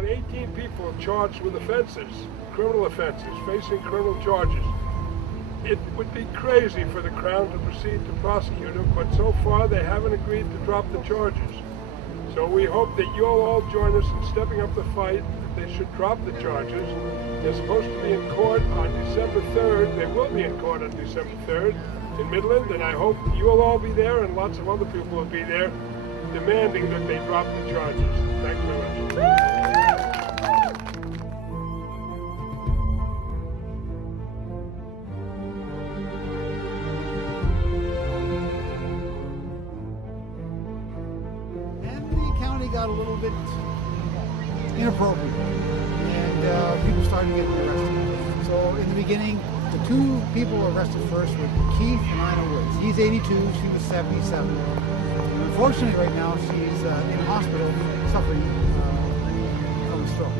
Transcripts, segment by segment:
about 18 people charged with offenses, criminal offenses, facing criminal charges. It would be crazy for the Crown to proceed to prosecute him, but so far they haven't agreed to drop the charges. So we hope that you'll all join us in stepping up the fight, that they should drop the charges. They're supposed to be in court on December 3rd. They will be in court on December 3rd in Midland, and I hope you'll all be there and lots of other people will be there demanding that they drop the charges. Thank you very much. Got a little bit inappropriate, and people started getting arrested. So in the beginning, the two people arrested first were Keith and Ina Woods. He's 82, she was 77. And unfortunately right now she's in hospital suffering from a stroke.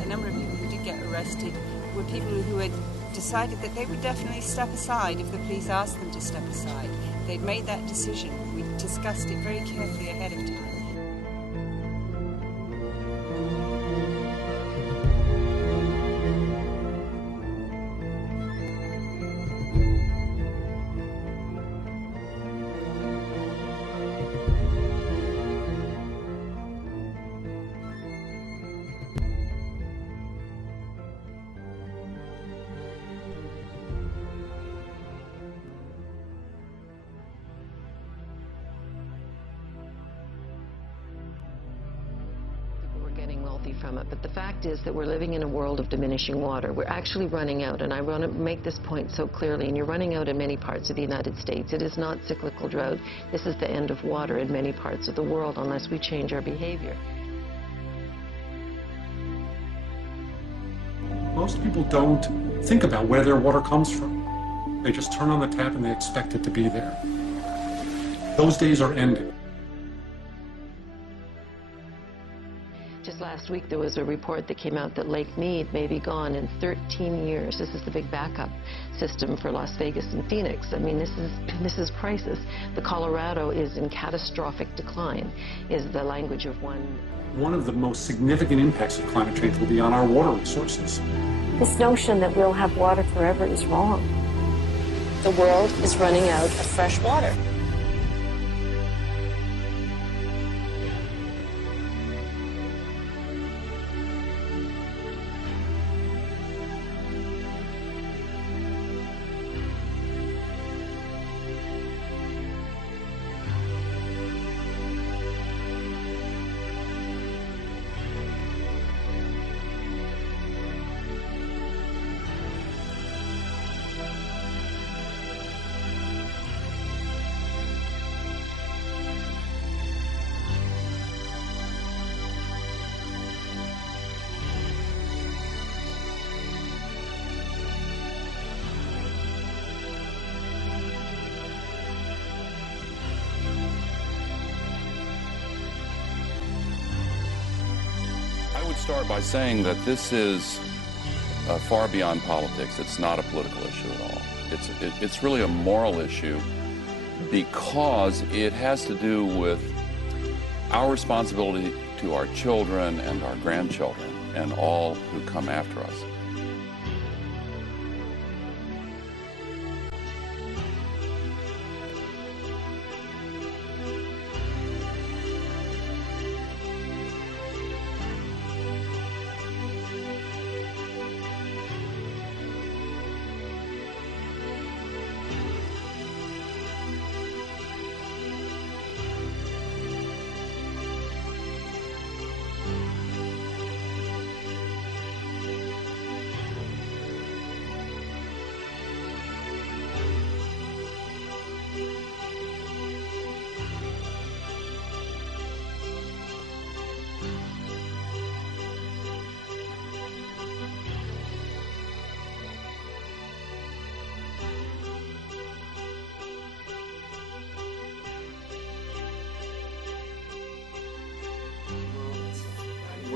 A number of people who did get arrested were people who had decided that they would definitely step aside if the police asked them to step aside. They'd made that decision. We discussed it very carefully ahead of time. Getting wealthy from it, but the fact is that we're living in a world of diminishing water. We're actually running out, and I want to make this point so clearly, and you're running out in many parts of the United States. It is not cyclical drought. This is the end of water in many parts of the world unless we change our behavior. Most people don't think about where their water comes from. They just turn on the tap and they expect it to be there. Those days are ending. Just last week there was a report that came out that Lake Mead may be gone in 13 years. This is the big backup system for Las Vegas and Phoenix. I mean, this is crisis. The Colorado is in catastrophic decline, is the language of one. One of the most significant impacts of climate change will be on our water resources. This notion that we'll have water forever is wrong. The world is running out of fresh water. I would start by saying that this is far beyond politics. It's not a political issue at all. It's really a moral issue because it has to do with our responsibility to our children and our grandchildren and all who come after us.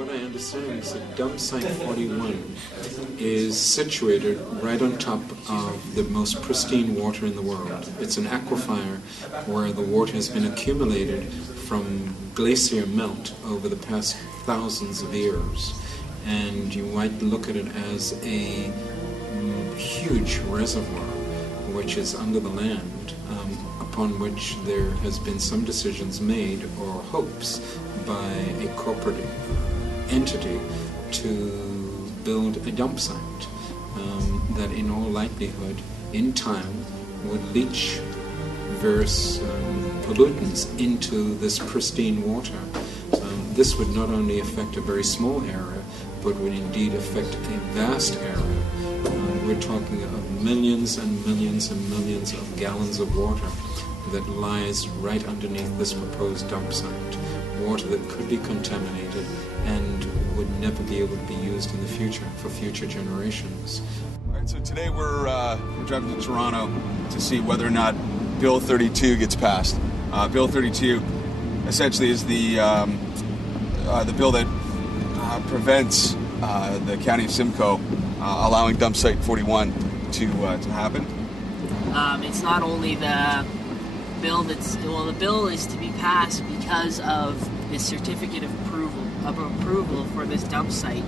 what I understand is that dump site 41 is situated right on top of the most pristine water in the world. It's an aquifer where the water has been accumulated from glacier melt over the past thousands of years. And you might look at it as a huge reservoir which is under the land, upon which there has been some decisions made or hopes by a corporate entity to build a dump site that in all likelihood in time would leach various pollutants into this pristine water. This would not only affect a very small area, but would indeed affect a vast area. We're talking of millions and millions and millions of gallons of water that lies right underneath this proposed dump site. Water that could be contaminated and would never be able to be used in the future for future generations. All right, so today we're driving to Toronto to see whether or not Bill 32 gets passed. Bill 32 essentially is the bill that prevents the County of Simcoe allowing dump site 41 to happen. It's not only the bill the bill is to be passed because of this certificate of approval for this dump site,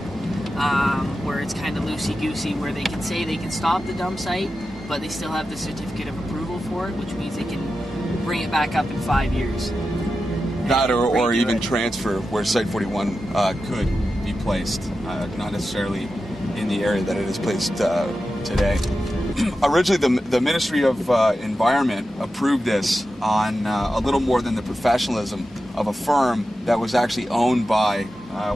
where it's kind of loosey-goosey, where they can say they can stop the dump site, but they still have the certificate of approval for it, which means they can bring it back up in 5 years. That or even transfer where Site 41 could be placed, not necessarily in the area that it is placed today. Originally, the Ministry of Environment approved this on a little more than the professionalism of a firm that was actually owned by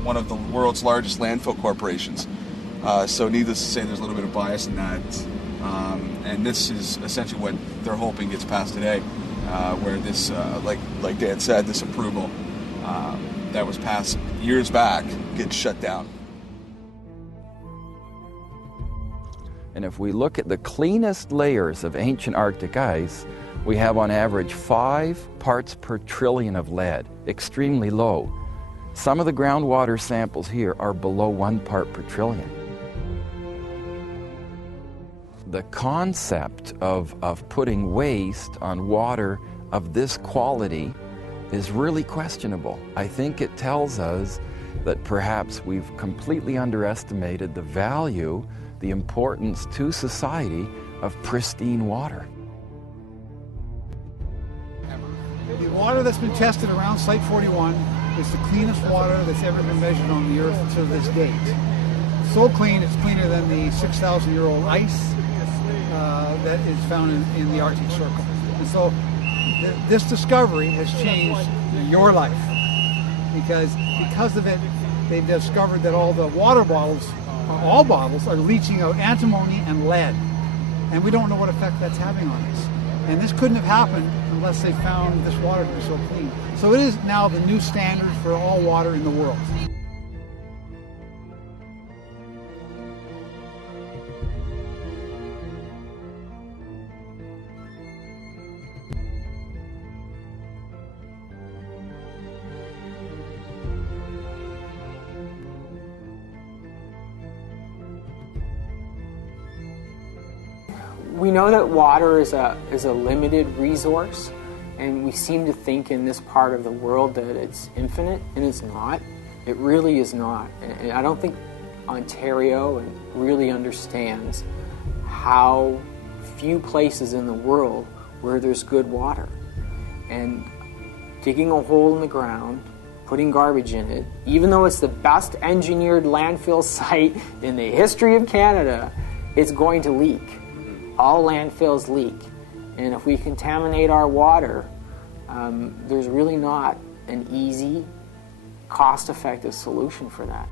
one of the world's largest landfill corporations. So needless to say, there's a little bit of bias in that. And this is essentially what they're hoping gets passed today, where this, like Dan said, this approval that was passed years back gets shut down. And if we look at the cleanest layers of ancient Arctic ice, we have on average 5 parts per trillion of lead, extremely low. Some of the groundwater samples here are below 1 part per trillion. The concept of putting waste on water of this quality is really questionable. I think it tells us that perhaps we've completely underestimated the value, the importance to society of pristine water. The water that's been tested around Site 41 is the cleanest water that's ever been measured on the Earth to this date. So clean, it's cleaner than the 6,000-year-old ice that is found in the Arctic Circle. And so this discovery has changed your life because of it, they've discovered that all the water bottles, all bottles, are leaching out antimony and lead. And we don't know what effect that's having on us. And this couldn't have happened unless they found this water to be so clean. So it is now the new standard for all water in the world. We know that water is a limited resource, and we seem to think in this part of the world that it's infinite, and it's not. It really is not. And I don't think Ontario really understands how few places in the world where there's good water. And digging a hole in the ground, putting garbage in it, even though it's the best engineered landfill site in the history of Canada, it's going to leak. All landfills leak, and if we contaminate our water, there's really not an easy, cost-effective solution for that.